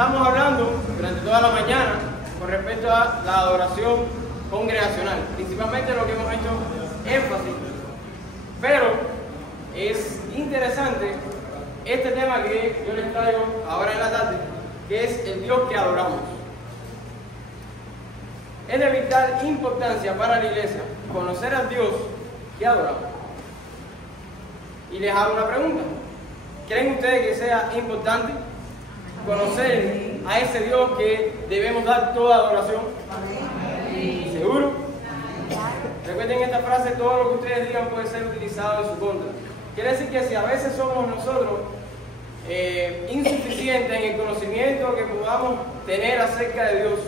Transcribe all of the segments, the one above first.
estamos hablando durante toda la mañana con respecto a la adoración congregacional, principalmente lo que hemos hecho énfasis. Pero es interesante este tema que yo les traigo ahora en la tarde, que es el Dios que adoramos. Es de vital importancia para la iglesia conocer al Dios que adoramos. Y les hago una pregunta. ¿Creen ustedes que sea importante conocer a ese Dios que debemos dar toda adoración? ¿Seguro? Recuerden esta frase: todo lo que ustedes digan puede ser utilizado en su contra. Quiere decir que si a veces somos nosotros insuficientes en el conocimiento que podamos tener acerca de Dios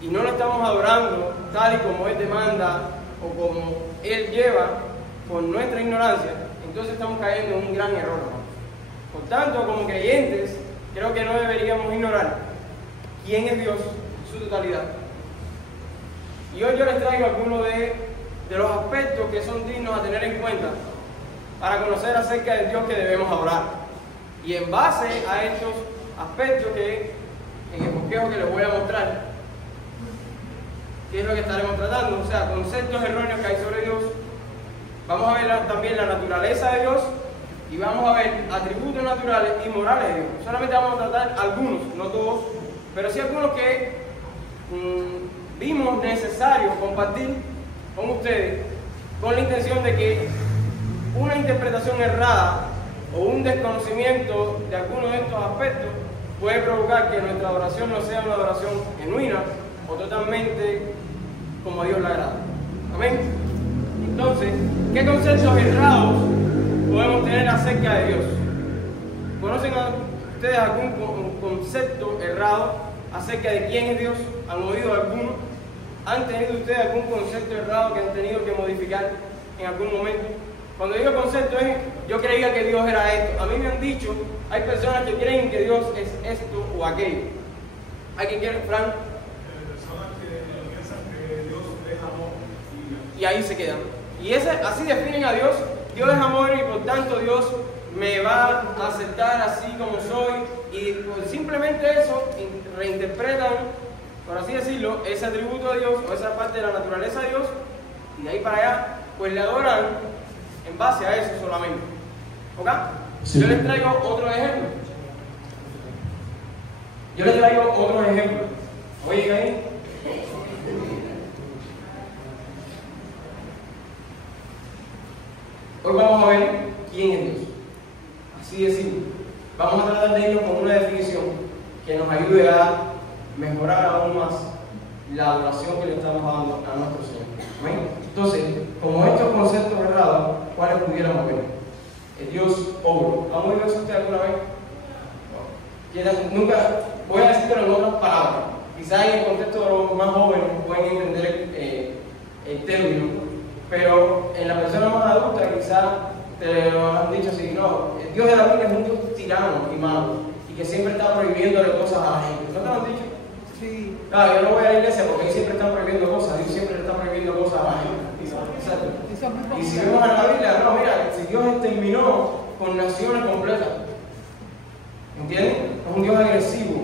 y no lo estamos adorando tal y como Él demanda o como Él lleva por nuestra ignorancia, entonces estamos cayendo en un gran error. Por tanto, como creyentes, creo que no deberíamos ignorar quién es Dios en su totalidad. Y hoy yo les traigo algunos de los aspectos que son dignos a tener en cuenta para conocer acerca del Dios que debemos adorar. Y en base a estos aspectos que en el bosquejo que les voy a mostrar, ¿qué es lo que estaremos tratando? O sea, conceptos erróneos que hay sobre Dios. Vamos a ver también la naturaleza de Dios y vamos a ver atributos naturales y morales de Dios. Solamente vamos a tratar algunos, no todos, pero sí algunos que vimos necesario compartir con ustedes con la intención de que una interpretación errada o un desconocimiento de alguno de estos aspectos puede provocar que nuestra adoración no sea una adoración genuina o totalmente como a Dios le agrada. Amén. Entonces, ¿qué conceptos errados podemos tener acerca de Dios? ¿Conocen ustedes algún concepto errado acerca de quién es Dios? ¿Han oído alguno? ¿Han tenido ustedes algún concepto errado que han tenido que modificar en algún momento? Cuando digo concepto es, yo creía que Dios era esto. A mí me han dicho, hay personas que creen que Dios es esto o aquello. ¿Hay quien quiere, Fran? Personas que piensan que Dios es amor. Y ahí se quedan. Y así definen a Dios. Dios es amor y por tanto Dios me va a aceptar así como soy. Y pues, simplemente eso reinterpretan, por así decirlo, ese atributo de Dios o esa parte de la naturaleza de Dios. Y de ahí para allá, pues le adoran en base a eso solamente. ¿Ok? Sí. Yo les traigo otro ejemplo. Oigan ahí. Hoy vamos a ver quién es Dios. Así de simple. Vamos a tratar de irnos con una definición que nos ayude a mejorar aún más la adoración que le estamos dando a nuestro Señor. ¿Ven? Entonces, como estos conceptos errados, ¿cuáles pudiéramos ver? El Dios obro. ¿Han oído eso usted alguna vez? Nunca, voy a decirlo en otras palabras. Quizás en el contexto de los más jóvenes pueden entender el término, pero en la persona más adulta quizás te lo han dicho así: no, el Dios de la Biblia es un Dios tirano y malo y que siempre está prohibiéndole cosas a la gente. ¿No te lo han dicho? Sí. Claro, yo no voy a la iglesia porque ahí siempre están prohibiendo cosas. Dios siempre le está prohibiendo cosas a la gente. Exacto. Y si vemos en la Biblia, no, mira, si Dios exterminó con naciones completas, ¿entienden? Es un Dios agresivo,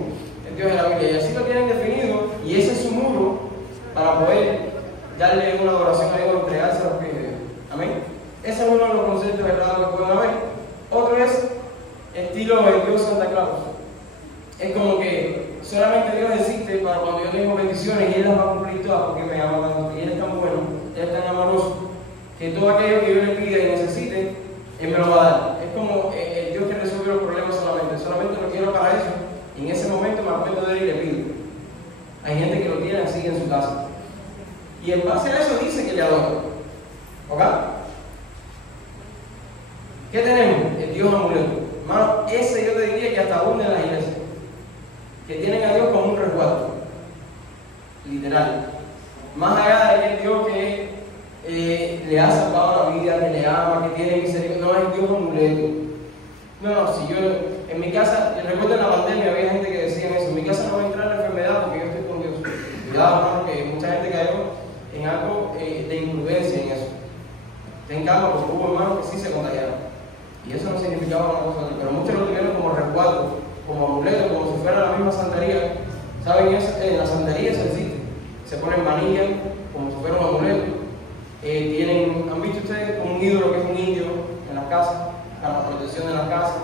el Dios de la Biblia, y así lo tienen definido, y ese es su muro para poder darle una adoración a Dios, entregarse a los pies de Dios. Amén. Ese es uno de los conceptos errados que pueden haber. Otro es estilo de Dios Santa Claus. Es como que solamente Dios existe para cuando yo tengo bendiciones y Él las va a cumplir todas porque me ama tanto, y Él es tan bueno, Él es tan amoroso, que todo aquello que yo le pida y necesite, Él me lo va a dar. Es como el Dios que resuelve los problemas solamente lo quiero para eso, y en ese momento me acuerdo de Él y le pido. Hay gente que lo tiene así en su casa, y en base a eso dice que le adora. ¿Ok? ¿Qué tenemos? El Dios amuleto. Hermano, ese yo te diría que hasta hunde en las iglesias, que tienen a Dios como un resguardo, literal. Más allá de que Dios que le ha salvado la vida, que le ama, que tiene misericordia, no es Dios amuleto. No, si yo en mi casa, recuerdo en la pandemia había gente que decía eso: en mi casa no va a entrar la enfermedad porque yo estoy con Dios. Cuidado, hermano, que mucha gente cayó en algo de imprudencia en eso. Ten calma, porque hubo hermanos que sí se contagiaron. Y eso no significaba una cosa así, pero muchos lo tuvieron como resguardo como amuleto, como si fuera la misma santería. ¿Saben? En la santería eso existe. Se ponen manillas como si fuera un amuleto. ¿Han visto ustedes un ídolo que es un indio en las casas, para la protección de las casas?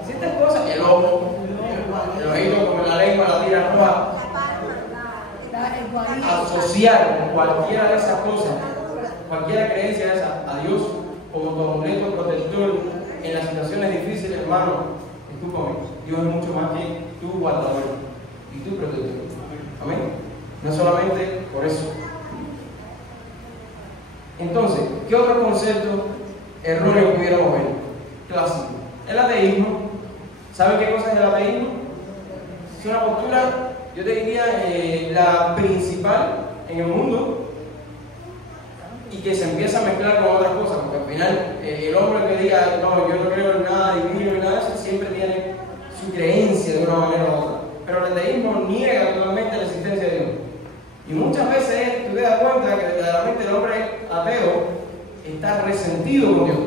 Existen cosas, el ojo, el ojito como la lengua, la tira roja. Asociar cualquiera de esas cosas, cualquier creencia de esas, a Dios como tu amuleto protector en las situaciones difíciles, hermano, escúchame, Dios es mucho más que tu guardador y tu protector. Amén. No solamente por eso. Entonces, ¿qué otro concepto erróneo pudiéramos ver? Clásico. El ateísmo. ¿Saben qué cosa es el ateísmo? Es una postura, yo te diría, la principal en el mundo, y que se empieza a mezclar con otras cosas, porque al final el hombre que diga, no, yo no creo en nada divino ni nada de eso, siempre tiene su creencia de una manera u otra. Pero el ateísmo niega totalmente la existencia de Dios. Y muchas veces tú te das cuenta que verdaderamente el hombre ateo está resentido con Dios.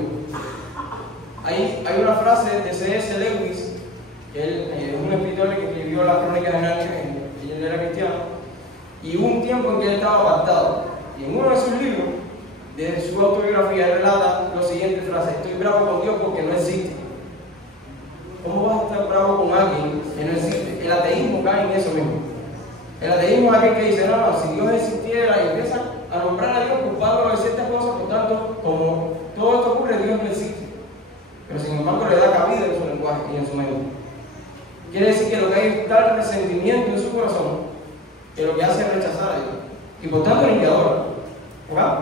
Hay una frase de C.S. Lewis, que él es un escritor que escribió las Crónicas de Narnia, él era cristiano, y hubo un tiempo en que él estaba apartado. Y en uno de sus libros, de su autobiografía, él relata las siguientes frases: estoy bravo con Dios porque no existe. ¿Cómo vas a estar bravo con alguien que no existe? El ateísmo cae en eso mismo. El ateísmo es aquel que dice, no, si Dios existiera, y empieza a nombrar a Dios culpándolo de ciertas cosas, por tanto, como todo esto ocurre, Dios no existe. Pero sin embargo le da cabida en su lenguaje y en su mente. Quiere decir que lo que hay es tal resentimiento en su corazón, que lo que hace es rechazar a Dios. Y por tanto ni que adora. ¿Verdad?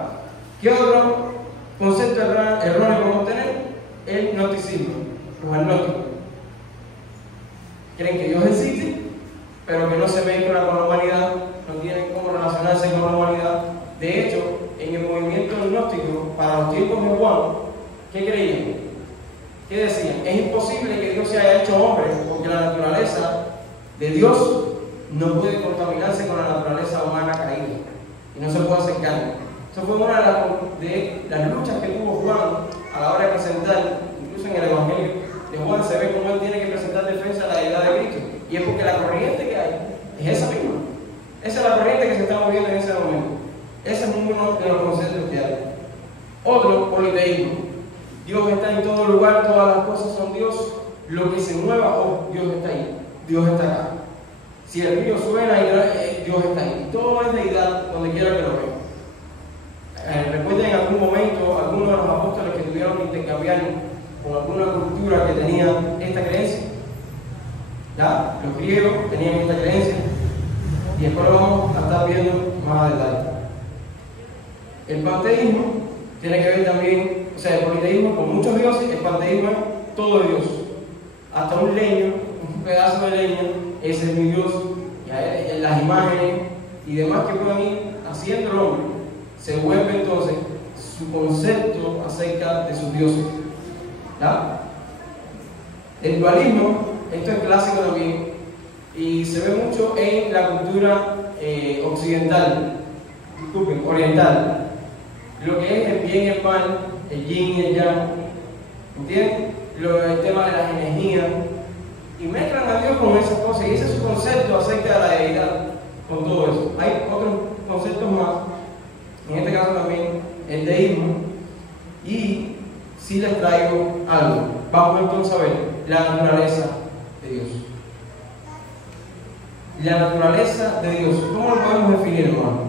¿Qué otro concepto erróneo podemos tener? El gnosticismo, los agnósticos. Creen que Dios existe, pero que no se mezcla con la humanidad, no tienen cómo relacionarse con la humanidad. De hecho, en el movimiento gnóstico, para los tiempos de Juan, ¿qué creían? ¿Qué decían? Es imposible que Dios se haya hecho hombre, porque la naturaleza de Dios no puede contaminarse con la naturaleza humana caída, y no se puede hacer carne. Eso fue una de las luchas que tuvo Juan a la hora de presentar, incluso en el Evangelio de Juan se ve cómo él tiene que presentar defensa a la deidad de Cristo. Y es porque la corriente que hay es esa misma. Esa es la corriente que se está moviendo en ese momento. Ese es uno de los conceptos que hay. Otro, politeísmo. Dios está en todo lugar, todas las cosas son Dios. Lo que se mueva, oh, Dios está ahí, Dios está acá. Si el río suena, Dios está ahí. Y todo es deidad donde quiera que lo vean. Recuerden en algún momento algunos de los apóstoles que tuvieron que intercambiar con alguna cultura que tenía esta creencia. ¿Ya? Los griegos tenían esta creencia y después lo vamos a estar viendo más a detalle. El panteísmo tiene que ver también, o sea, el politeísmo con muchos dioses. El panteísmo es todo Dios, hasta un leño, un pedazo de leña, ese es mi Dios. Y las imágenes y demás que puedan ir haciendo el hombre se vuelve entonces su concepto acerca de sus dioses. ¿Ya? El dualismo, esto es clásico también y se ve mucho en la cultura oriental. Lo que es el bien y el mal, el yin y el yang, ¿entienden? El tema de las energías, y mezclan a Dios con esas cosas, y ese es su concepto acerca de la deidad, con todo eso. Hay otros conceptos más, en este caso también el deísmo, y si les traigo algo. Vamos entonces a ver la naturaleza de Dios. La naturaleza de Dios, ¿cómo lo podemos definir, hermano?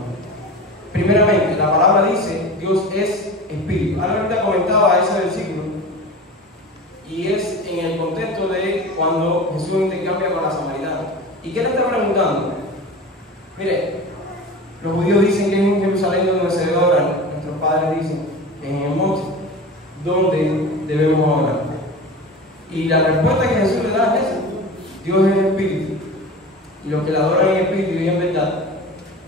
Primeramente, la palabra dice, Dios es espíritu. Ahorita comentaba ese versículo, y es en el contexto de cuando Jesús intercambia con la samaritana. ¿Y qué le está preguntando? Mire, los judíos dicen que es en Jerusalén donde se debe orar. Nuestros padres dicen que es en el monte donde debemos orar. Y la respuesta que Jesús le da es esa: Dios es espíritu, y los que le adoran en espíritu y en verdad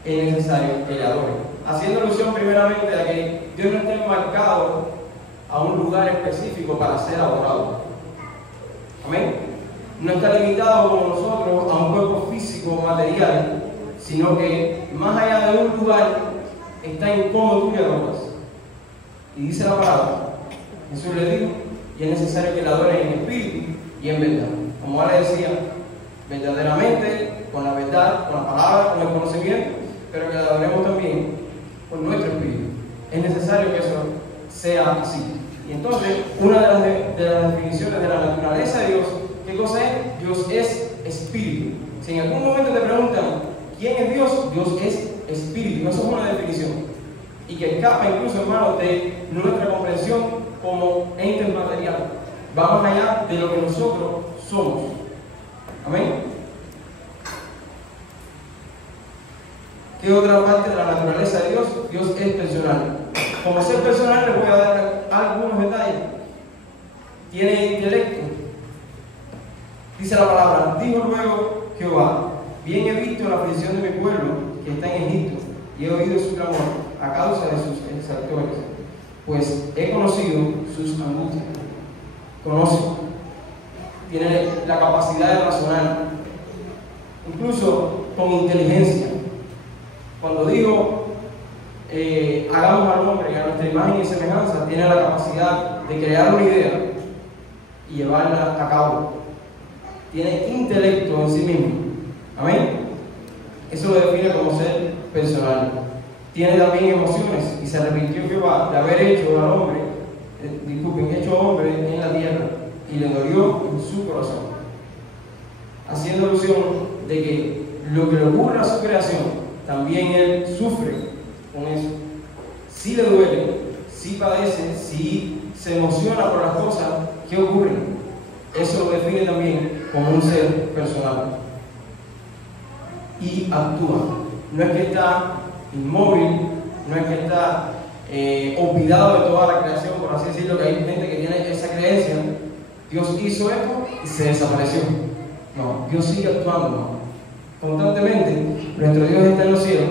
es necesario que le adoren. Haciendo alusión primeramente a que Dios no está enmarcado a un lugar específico para ser adorado. Amén. No está limitado como nosotros a un cuerpo físico material, sino que más allá de un lugar está en cómo tú le adoras. Y dice la palabra, Jesús le dijo, y es necesario que le adoren en espíritu y en verdad. Como Ale decía, verdaderamente, con la verdad, con la palabra, con el conocimiento, pero que le adoremos también con nuestro espíritu. Es necesario que eso sea así. Y entonces, una de las definiciones de la naturaleza de Dios, ¿qué cosa es? Dios es espíritu. Si en algún momento te preguntan, ¿quién es Dios? Dios es espíritu. Eso es una definición. Y que escapa incluso, hermanos, de nuestra comprensión como ente material. Va más allá de lo que nosotros somos. Amén. ¿Qué otra parte de la naturaleza de Dios? Dios es personal. Como ser personal, les voy a dar algunos detalles. Tiene intelecto. Dice la palabra, dijo luego Jehová, bien he visto la aflicción de mi pueblo que está en Egipto, y he oído su clamor a causa de sus exactores, pues he conocido sus angustias. Conoce. Tiene la capacidad de razonar, incluso con inteligencia. Cuando digo hagamos al hombre a nuestra imagen y semejanza, tiene la capacidad de crear una idea y llevarla a cabo. Tiene intelecto en sí mismo. Amén. Eso lo define como ser personal. Tiene también emociones, y se arrepintió Jehová de haber hecho al hombre, hecho hombre en la tierra, y le dolió en su corazón, haciendo alusión de que lo que le ocurre a su creación, también él sufre con eso. Si le duele, si padece, si se emociona por las cosas que ocurren. Eso lo define también como un ser personal. Y actúa. No es que está inmóvil, no es que está olvidado de toda la creación, por así decirlo, que hay gente que tiene esa creencia. Dios hizo esto y se desapareció. No, Dios sigue actuando, ¿no? Constantemente. Nuestro Dios está en los cielos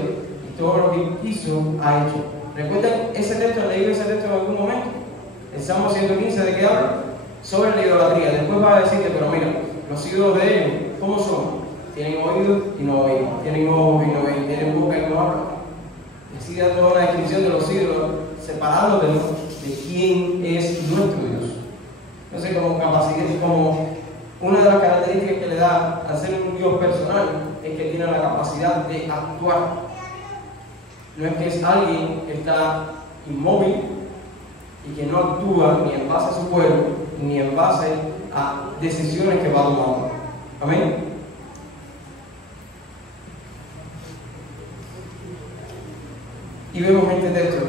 y todo lo que hizo ha hecho. ¿Recuerdan ese texto? ¿Han leído ese texto en algún momento? El Salmo 115, ¿de qué habla? Sobre la idolatría. Después va a decirte, pero mira, los ídolos de ellos, ¿cómo son? Tienen oídos y no oyen, tienen ojos y no ven, tienen boca y no hablan. Y así da toda una descripción de los ídolos, separándote de quién es nuestro Dios. Entonces, como capacidad, como una de las características que le da a ser un Dios personal es que tiene la capacidad de actuar. No es que es alguien que está inmóvil y que no actúa ni en base a su pueblo, ni en base a decisiones que va tomando. Amén. Y vemos este texto.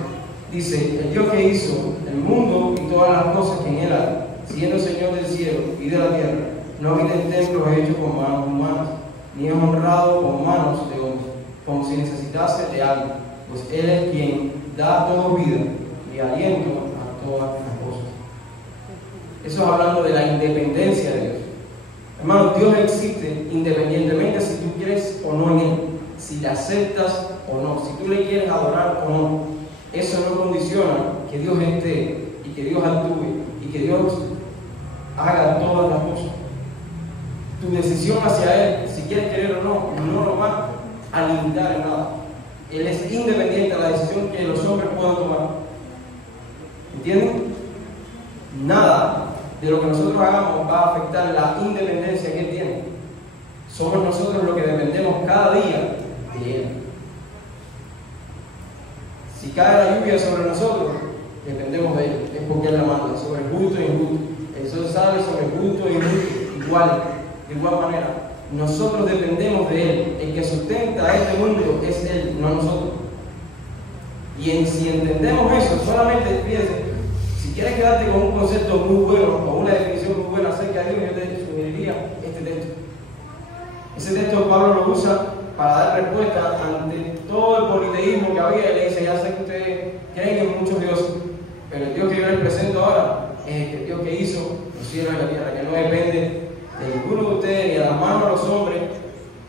Dice, el Dios que hizo el mundo y todas las cosas que en él hay, siendo Señor del cielo y de la tierra, no habita en templos hechos con manos humanas, ni es honrado con manos de hombres, como si necesitase de algo, pues Él es quien da a todo vida y aliento a todas las cosas. Eso es hablando de la independencia de Dios. Hermano, Dios existe independientemente si tú quieres o no en Él, si le aceptas o no, si tú le quieres adorar o no. Eso no condiciona que Dios esté y que Dios actúe y que Dios haga todas las cosas. Tu decisión hacia Él, si quieres querer o no, no lo va a limitar en nada. Él es independiente de la decisión que los hombres puedan tomar. ¿Entienden? Nada de lo que nosotros hagamos va a afectar la independencia que Él tiene. Somos nosotros los que dependemos cada día de Él. Si cae la lluvia sobre nosotros, dependemos de Él. Es porque Él la manda, sobre justo e injusto. El sol sale sobre justo e injusto, de igual manera. Nosotros dependemos de Él. El que sustenta este mundo es Él, no nosotros. Y si entendemos eso, solamente fíjense, si quieres quedarte con un concepto muy bueno, con una definición muy buena acerca de Dios, yo te sugeriría este texto. Ese texto Pablo lo usa para dar respuesta ante todo el politeísmo que había. Y le dice, ya sé que ustedes creen en muchos dioses, pero el Dios que yo les presento ahora es el Dios que hizo los cielos y la tierra, que no depende de ninguno de ustedes, ni a las manos de los hombres,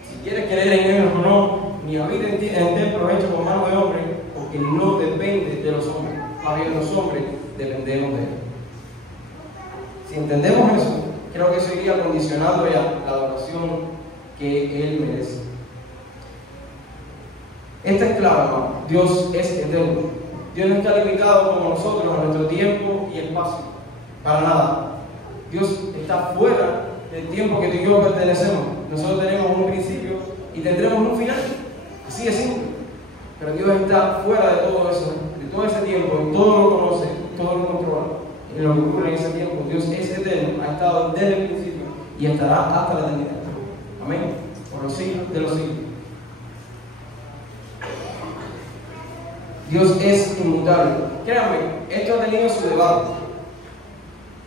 si quieres creer en Él o no, ni habita en templos hechos con manos de hombres, porque no depende de los hombres. Más bien los hombres dependemos de Él. Si entendemos eso, creo que eso iría condicionando ya la adoración que Él merece. Esta es clave, hermano. Dios es eterno. Dios no está limitado como nosotros a nuestro tiempo y espacio. Para nada. Dios está fuera del tiempo que tú y yo pertenecemos. Nosotros tenemos un principio y tendremos un final. Así de simple. Pero Dios está fuera de todo eso, de todo ese tiempo, todo lo conoce, todo lo controla. En lo que ocurre en ese tiempo, Dios es eterno, ha estado desde el principio y estará hasta la eternidad. Amén. Por los siglos de los siglos. Dios es inmutable. Créanme, esto ha tenido su debate.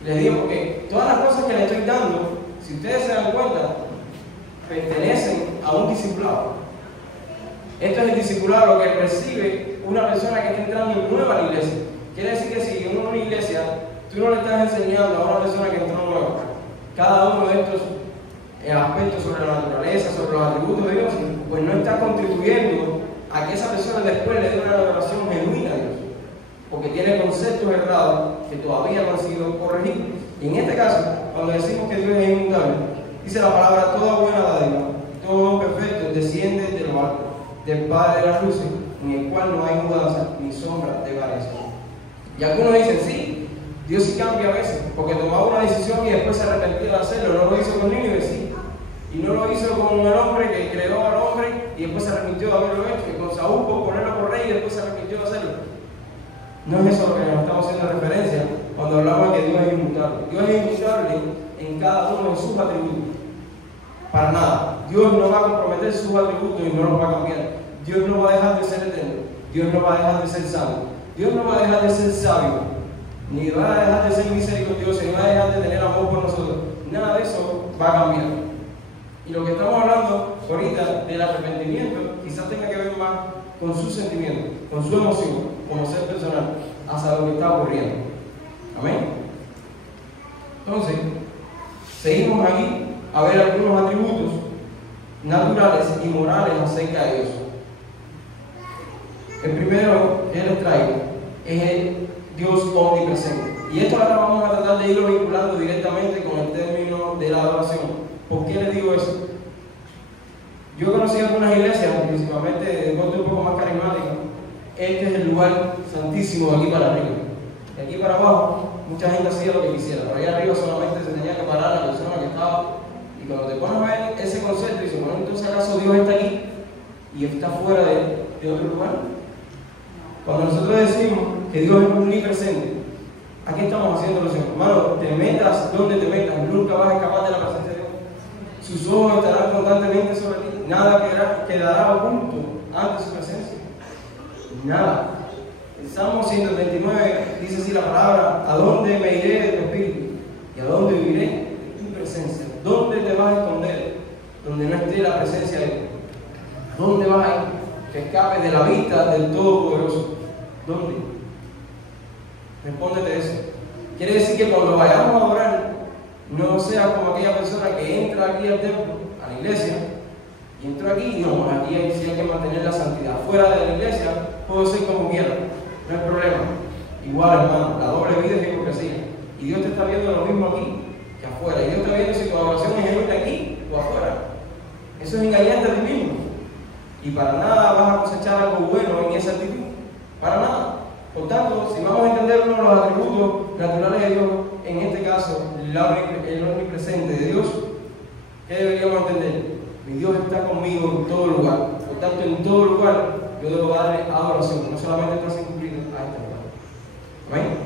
Les digo porque todas las cosas que les estoy dando, si ustedes se dan cuenta, pertenecen a un discipulado. Esto es el discipulado, lo que recibe una persona que está entrando nueva a la iglesia. Quiere decir que si en una iglesia tú no le estás enseñando a una persona que entró nueva cada uno de estos aspectos sobre la naturaleza, sobre los atributos de Dios, pues no está contribuyendo a que esa persona después le dé una adoración genuina a Dios, porque tiene conceptos errados que todavía no han sido corregidos. Y en este caso, cuando decimos que Dios es inmutable, dice la palabra: toda buena dádiva, todo don perfecto desciende de lo alto, del Padre de las luces, en el cual no hay mudanza ni sombra de variación. Y algunos dicen: sí, Dios sí cambia a veces, porque tomaba una decisión y después se arrepentía de hacerlo. No lo hizo con Nínive, sí. Y no lo hizo con el hombre que creó al hombre y después se arrepintió de haberlo hecho. Y con Saúl por ponerlo por rey y después se arrepintió de hacerlo. No es eso lo que nos estamos haciendo referencia cuando hablamos de que Dios es inmutable. Dios es inmutable en cada uno de sus atributos. Para nada. Dios no va a comprometer sus atributos y no los va a cambiar. Dios no va a dejar de ser eterno. Dios no va a dejar de ser sabio. Dios no va a dejar de ser sabio. Ni va a dejar de ser misericordioso. Ni va a dejar de tener amor por nosotros. Nada de eso va a cambiar. Y lo que estamos hablando ahorita del arrepentimiento quizás tenga que ver más con su sentimiento, con su emoción, como ser personal, hacia lo que está ocurriendo. Amén. Entonces, seguimos aquí a ver algunos atributos naturales y morales acerca de Dios. El primero que les traigo es el Dios omnipresente. Y esto ahora vamos a tratar de irlo vinculando directamente con el término de la adoración. ¿Por qué les digo eso? Yo conocí algunas iglesias, principalmente de corte un poco más carismático. Este es el lugar santísimo de aquí para arriba. De aquí para abajo, mucha gente hacía lo que quisiera. Por allá arriba solamente se tenía que parar la persona que estaba. Y cuando te pones a ver ese concepto, dices: bueno, entonces ¿acaso Dios está aquí y está fuera de otro lugar? Cuando nosotros decimos que Dios es omnipresente, ¿a qué estamos haciendo los hermanos? Te metas donde te metas, nunca vas a escapar de la presencia de Dios. Sus ojos estarán constantemente sobre ti. Nada quedará oculto ante su presencia. Nada. El Salmo 139 dice así la palabra: ¿a dónde me iré de tu espíritu? ¿Y a dónde viviré de tu presencia? ¿Dónde te vas a esconder? Donde no esté la presencia de Dios. ¿Dónde vas a ir? Que escapes de la vista del Todopoderoso. ¿Dónde? Respóndete eso. Quiere decir que cuando vayamos a orar, no sea como aquella persona que entra aquí al templo, a la iglesia, y entró aquí y no, aquí sí hay que mantener la santidad. Fuera de la iglesia puedo ser como quiera, no hay problema. Igual, hermano, la doble vida es hipocresía. Y Dios te está viendo lo mismo aquí que afuera. Y Dios está viendo si tu adoración es genuina aquí o afuera. Eso es engañarte a ti mismo. Y para nada vas a cosechar algo bueno en esa actitud. Para nada. Por tanto, si vamos a entender uno de los atributos naturales de Dios, en este caso, el omnipresente de Dios, ¿qué deberíamos entender? Mi Dios está conmigo en todo lugar. Por tanto, en todo lugar yo debo darle adoración, no solamente está sin cumplir a este lugar. ¿Amén?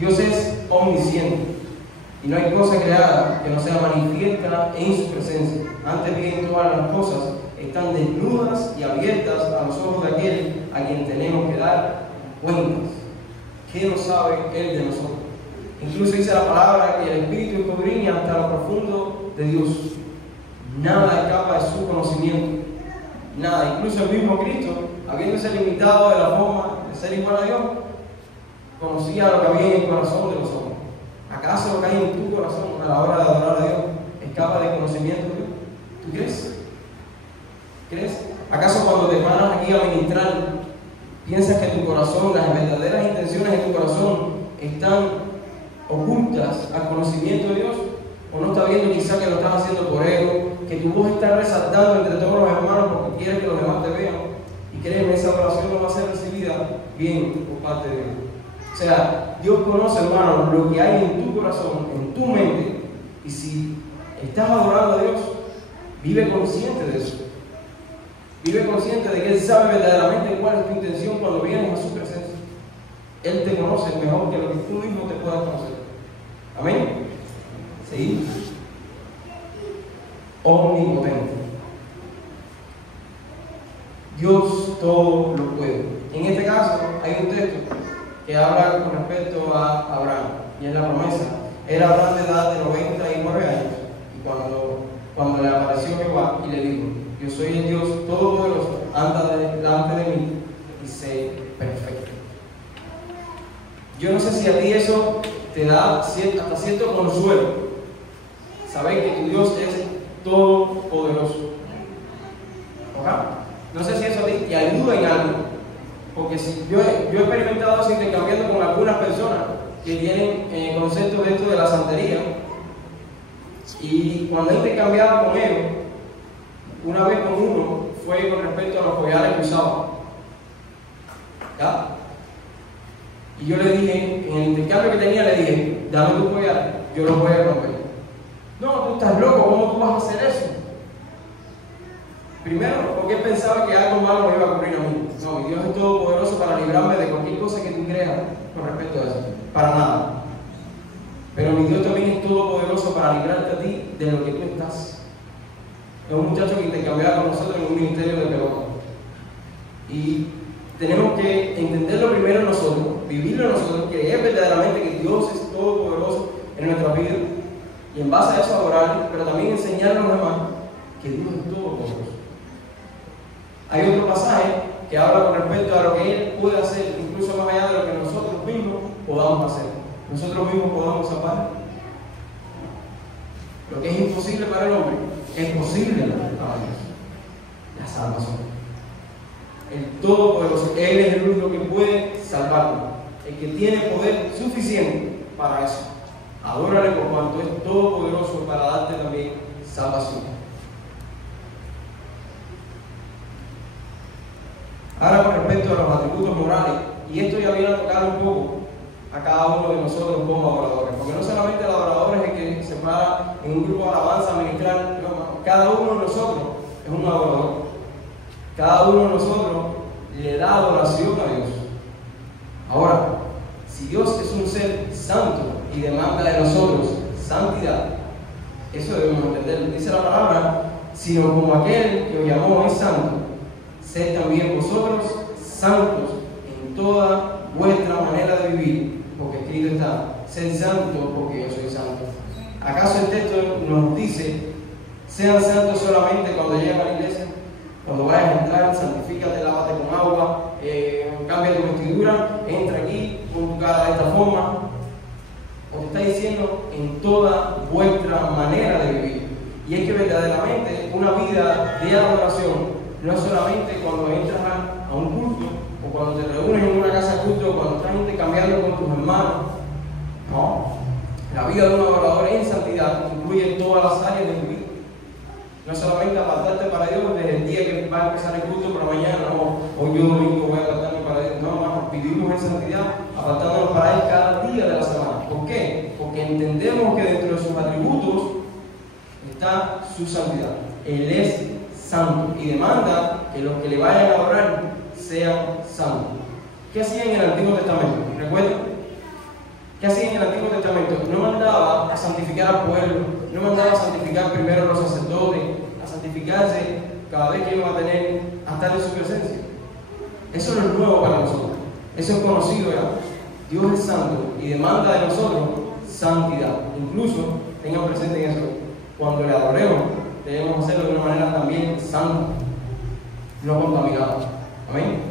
Dios es omnisciente y no hay cosa creada que no sea manifiesta en su presencia. Antes bien, todas las cosas están desnudas y abiertas a los ojos de aquel a quien tenemos que dar cuentas. ¿Qué no sabe Él de nosotros? Incluso dice la palabra que el Espíritu escudriña hasta lo profundo de Dios. Nada escapa de su conocimiento. Nada. Incluso el mismo Cristo, habiéndose limitado de la forma de ser igual a Dios, conocía lo que había en el corazón de los hombres. ¿Acaso lo que hay en tu corazón a la hora de adorar a Dios escapa del conocimiento de Dios? ¿Tú crees? ¿Crees? ¿Acaso cuando te paras aquí a ministrar, piensas que tu corazón, las verdaderas intenciones de tu corazón están ocultas al conocimiento de Dios? ¿O no estás viendo quizá que lo estás haciendo por ego, que tu voz está resaltando entre todos los hermanos porque quieres que los demás te vean? Y créeme, esa oración no va a ser recibida bien por parte de Dios. O sea, Dios conoce, hermano, lo que hay en tu corazón, en tu mente. Y si estás adorando a Dios, vive consciente de eso. Vive consciente de que Él sabe verdaderamente cuál es tu intención cuando vienes a su presencia. Él te conoce mejor que lo que tú mismo te puedas conocer. Amén. Seguimos. Omnipotente. Dios todo lo puede. En este caso hay un texto que habla con respecto a Abraham y en la promesa. Era Abraham de edad de 99 años y cuando le apareció Jehová y le dijo: yo soy el Dios todopoderoso, anda delante de mí y sé perfecto. Yo no sé si a ti eso te da hasta cierto consuelo, saber que tu Dios es todopoderoso. ¿Ojalá? No sé si eso a ti te ayuda en algo, porque si yo he experimentado eso intercambiando con algunas personas que tienen conceptos de esto de la santería, y cuando he intercambiado con ellos, una vez con uno fue con respecto a los collares que usaba. ¿Ya? Y yo le dije, en el intercambio que tenía, le dije: dame tu collar, yo los voy a romper. No, tú estás loco, ¿cómo tú vas a hacer eso? Primero, porque él pensaba que algo malo me iba a ocurrir a mí. No, mi Dios es todopoderoso para librarme de cualquier cosa que tú creas con respecto a eso. Para nada. Pero mi Dios también es todopoderoso para librarte a ti de lo que tú estás. Es un muchacho que intercambiaba con nosotros en un ministerio de pelota. Y tenemos que entenderlo primero nosotros, vivirlo nosotros, creer verdaderamente que Dios es todopoderoso en nuestra vida. Y en base a eso adorarle, pero también enseñarle a los demás que Dios es todopoderoso. Hay otro pasaje que habla con respecto a lo que Él puede hacer, incluso más allá de lo que nosotros mismos podamos hacer. Nosotros mismos podamos salvar. Lo que es imposible para el hombre es posible para Dios. La salvación. El Todopoderoso, Él es el único que puede salvarlo. El que tiene poder suficiente para eso. Adórale por cuanto es todopoderoso para darte también salvación. Ahora con respecto a los atributos morales, y esto ya viene a tocar un poco a cada uno de nosotros como adoradores, porque no solamente el adorador es el que se para en un grupo de alabanza a ministrar, no, cada uno de nosotros es un adorador. Cada uno de nosotros le da adoración a Dios. Ahora, si Dios es un ser santo y demanda de nosotros santidad, eso debemos entender. Dice la palabra: sino como aquel que os llamó es santo, sed también vosotros santos en toda vuestra manera de vivir, porque escrito está: sed santos porque yo soy santo. ¿Acaso el texto nos dice: sean santos solamente cuando lleguen a la iglesia? Cuando vayas a entrar, santifícate, lávate con agua, cambia tu vestidura, entra aquí, pon tu cara de esta forma. O te está diciendo en toda vuestra manera de vivir. Y es que verdaderamente una vida de adoración no es solamente cuando entras a un culto, o cuando te reúnes en una casa de culto, o cuando estás intercambiando con tus hermanos. No. La vida de un adorador en santidad incluye todas las áreas de tu vida. No es solamente apartarte para Dios desde el día que va a empezar el culto por la mañana, o hoy yo domingo voy a apartarme para Dios. No, hermano, vivimos en santidad, apartándonos para Él cada día de la semana. ¿Por qué? Porque entendemos que dentro de sus atributos está su santidad. Él es santo y demanda que los que le vayan a adorar sean santos. ¿Qué hacían en el Antiguo Testamento? ¿Recuerdan? ¿Qué hacían en el Antiguo Testamento? No mandaba a santificar al pueblo, no mandaba a santificar primero a los sacerdotes, a santificarse cada vez que iban a estar en su presencia. Eso no es nuevo para nosotros, eso es conocido ya. Dios es santo y demanda de nosotros santidad. Incluso, tengan presente en eso, cuando le adoremos, debemos hacerlo de una manera también santa, no contaminada. Amén.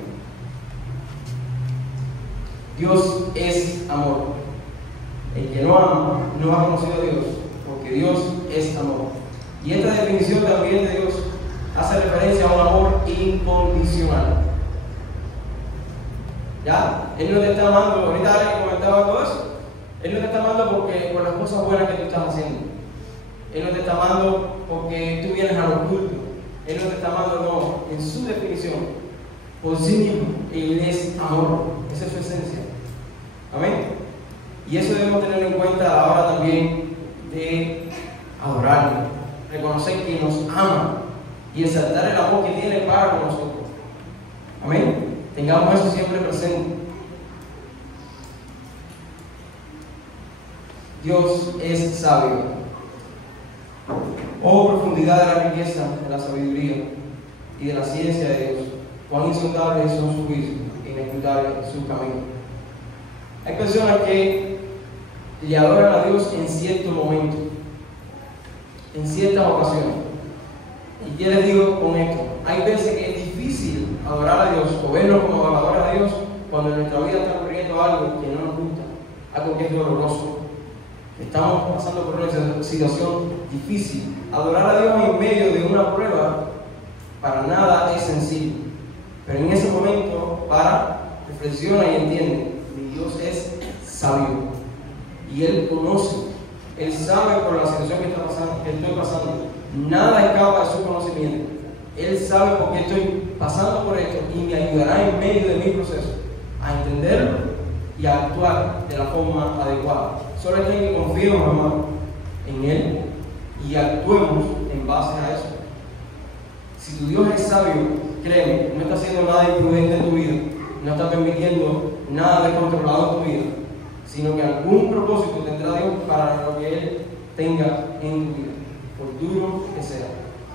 Dios es amor. El que no ama no ha conocido a Dios, porque Dios es amor. Y esta definición también de Dios hace referencia a un amor incondicional. ¿Ya? Él no te está amando, ahorita alguien comentaba todo eso. Él no te está amando por las cosas buenas que tú estás haciendo. Él no te está amando porque tú vienes a los cultos. Él no te está amando, no. En su definición, por sí mismo, Él es amor. Esa es su esencia. Amén. Y eso debemos tener en cuenta a la hora también de adorarle, reconocer que nos ama y exaltar el amor que tiene para con nosotros. Amén. Tengamos eso siempre presente. Dios es sabio. Oh, profundidad de la riqueza, de la sabiduría y de la ciencia de Dios. Cuán insondables son sus juicios, inescrutables sus caminos. Hay personas que le adoran a Dios en ciertos momentos, en ciertas ocasiones. ¿Y qué les digo con esto? Hay veces que es difícil adorar a Dios o vernos como adoradores a Dios cuando en nuestra vida está ocurriendo algo que no nos gusta, algo que es doloroso. Estamos pasando por una situación difícil. Adorar a Dios en medio de una prueba para nada es sencillo. Pero en ese momento, reflexiona y entiende, mi Dios es sabio. Y Él conoce, Él sabe por la situación que estoy pasando. Nada escapa de su conocimiento. Él sabe por qué estoy pasando por esto y me ayudará en medio de mi proceso a entenderlo y a actuar de la forma adecuada. Solo es que confiemos, hermano, en Él y actuemos en base a eso. Si tu Dios es sabio, créeme, no está haciendo nada imprudente en tu vida, no está permitiendo nada descontrolado en tu vida, sino que algún propósito tendrá Dios para lo que Él tenga en tu vida, por duro que sea.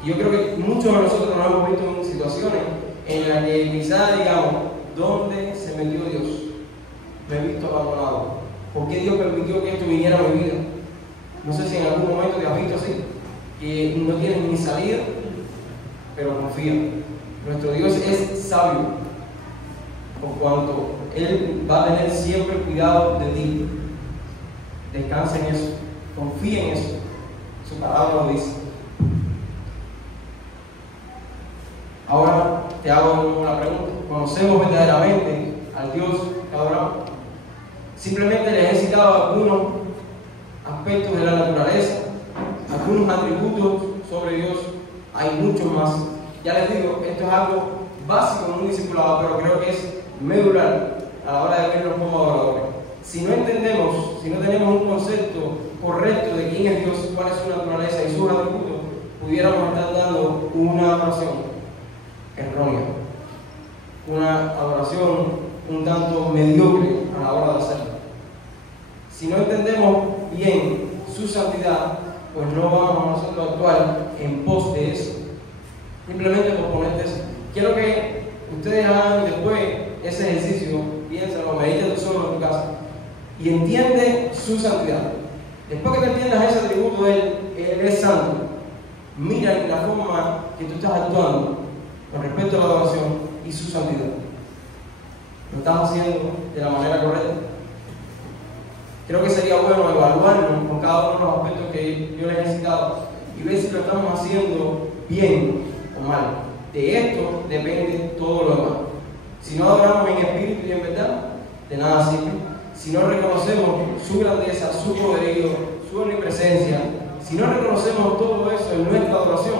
Y yo creo que muchos de nosotros nos hemos visto en situaciones en las que quizás digamos, ¿dónde se metió Dios? Me he visto abandonado. ¿Por qué Dios permitió que esto viniera a mi vida? No sé si en algún momento te has visto así, que no tienes ni salida, pero confía. Nuestro Dios es sabio, por cuanto Él va a tener siempre cuidado de ti. Descansa en eso, confía en eso. Su palabra lo dice. Ahora te hago una pregunta. ¿Conocemos verdaderamente al Dios que adoramos? Simplemente les he citado algunos aspectos de la naturaleza, algunos atributos sobre Dios. Hay muchos más. Ya les digo, esto es algo básico en un discipulado, pero creo que es medular a la hora de vernos como adoradores. Si no entendemos, si no tenemos un concepto correcto de quién es Dios, cuál es su naturaleza y sus atributos, pudiéramos estar dando una adoración errónea, una adoración un tanto mediocre a la hora de hacerlo. Si no entendemos bien su santidad, pues no vamos a nosotros a actuar en pos de eso. Simplemente por ponerte eso. Quiero que ustedes hagan después ese ejercicio, piénsalo, mediten tú solo en tu casa y entiende su santidad. Después que te entiendas ese atributo de Él es santo, mira la forma que tú estás actuando con respecto a la adoración y su santidad. ¿Lo estás haciendo de la manera correcta? Creo que sería bueno evaluarnos con cada uno de los aspectos que yo les he citado y ver si lo estamos haciendo bien o mal. De esto depende todo lo demás. Si no adoramos en espíritu y en verdad, de nada sirve. Si no reconocemos su grandeza, su poderío, su omnipresencia, si no reconocemos todo eso en nuestra adoración,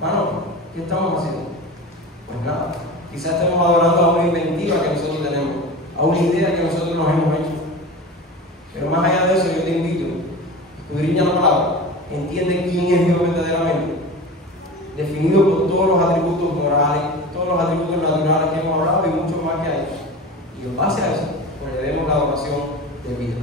hermano, ¿qué estamos haciendo? Pues nada, quizás estemos adorando a una inventiva que nosotros tenemos, a una idea que nosotros nos hemos hecho. Pero más allá de eso, yo te invito, escudriña la palabra, entiende quién es Dios verdaderamente, definido por todos los atributos morales, todos los atributos naturales que hemos hablado y muchos más que hay. Y en base a eso, pues le demos la adoración de vida.